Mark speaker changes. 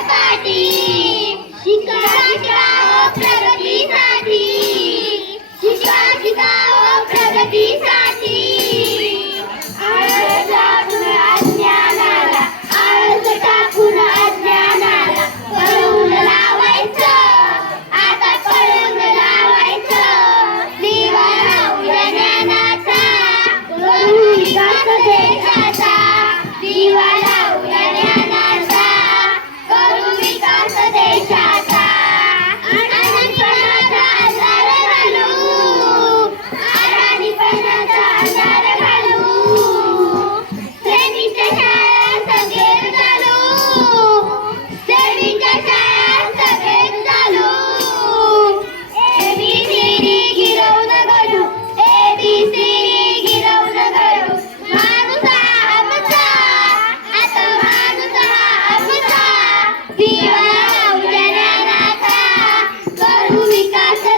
Speaker 1: पाठी. शिका शिका हो प्रगती. mi casa.